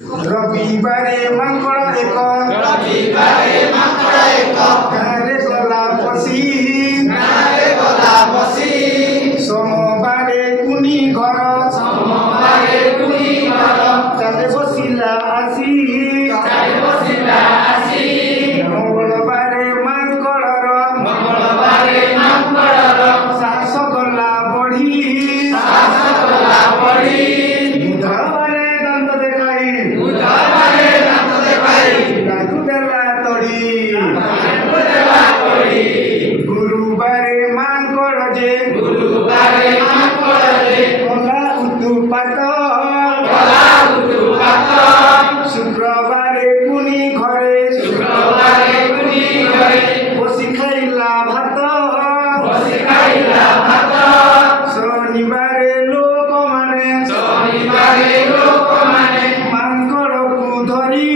रविवारे मांकड़ एक गारे गला बसी सोमवारे कुनी घर चाले बसिला आसी मंगलवारे मांकड़ साहस गला बढ़ी बुधवारे दांत देखाई नाकु देला तड़ी गुरुवारे मांकड़ जे कला उत्पात शुक्रवारे कुनी घरे बसी खाइला भात शनिवारे लोक माने मांकड़ को धरी